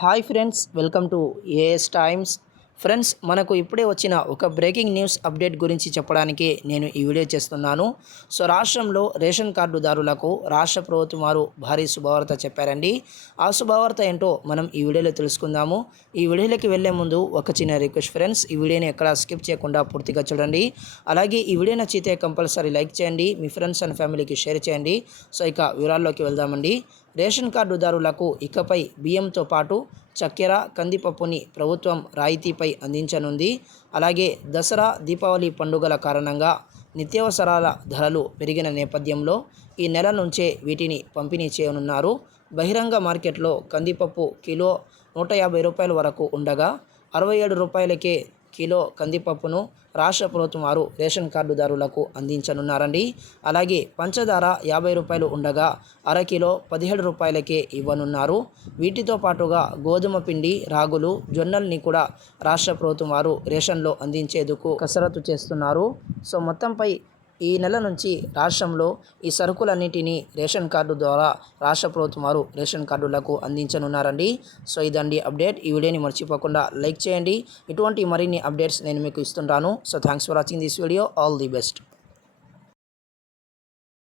Hi friends welcome to A S Times friends మనకు ఇప్పుడే వచ్చిన ఒక బ్రేకింగ్ న్యూస్ అప్డేట్ గురించి చెప్పడానికి నేను ఈ వీడియో చేస్తున్నాను. సో రాష్ట్రంలో రేషన్ కార్డుదారులకు రాష్ట్ర ప్రభుత్వం వారు భారీ శుభవార్త చెప్పారండి. ఆ శుభవార్త ఏంటో మనం ఈ వీడియోలో తెలుసుకుందాము. ఈ వీడియోలోకి వెళ్ళే ముందు ఒక చిన్న రిక్వెస్ట్ ఫ్రెండ్స్ ఈ వీడియోని ఎక్కడ స్కిప్ చేయకుండా పూర్తిగా చూడండి. అలాగే ఈ వీడియో నచ్చితే కంపల్సరీ లైక్ చేయండి. మీ ఫ్రెండ్స్ అండ్ ఫ్యామిలీకి షేర్ చేయండి. సో ఇక వివరాల్లోకి వెళ్దామండి. రేషన్ కార్డుదారులకు ఇకపై బియ్యంతో పాటు చక్కెర కందిపప్పుని ప్రభుత్వం రాయితీపై అందించనుంది. అలాగే దసరా దీపావళి పండుగల కారణంగా నిత్యావసరాల ధరలు పెరిగిన నేపథ్యంలో ఈ నెల నుంచే వీటిని పంపిణీ చేయనున్నారు. బహిరంగ మార్కెట్లో కందిపప్పు కిలో నూట యాభై రూపాయల వరకు ఉండగా అరవై ఏడు రూపాయలకే కిలో కందిపప్పును రాష్ట్ర ప్రభుత్వం వారు రేషన్ కార్డుదారులకు అందించనున్నారండి. అలాగే పంచదార యాభై రూపాయలు ఉండగా అరకిలో పదిహేడు రూపాయలకే ఇవ్వనున్నారు. వీటితో పాటుగా గోధుమ పిండి రాగులు జొన్నల్ని కూడా రాష్ట్ర ప్రభుత్వం వారు రేషన్లో అందించేందుకు కసరత్తు చేస్తున్నారు. సో మొత్తంపై ఈ నెల నుంచి రాష్ట్రంలో ఈ సరుకులన్నింటినీ రేషన్ కార్డు ద్వారా రాష్ట్ర ప్రభుత్వం వారు రేషన్ కార్డులకు అందించనున్నారండి. సో ఇదండి అప్డేట్. ఈ వీడియోని మర్చిపోకుండా లైక్ చేయండి. ఇటువంటి మరిన్ని అప్డేట్స్ నేను మీకు ఇస్తుంటాను. So thanks for watching this video all the best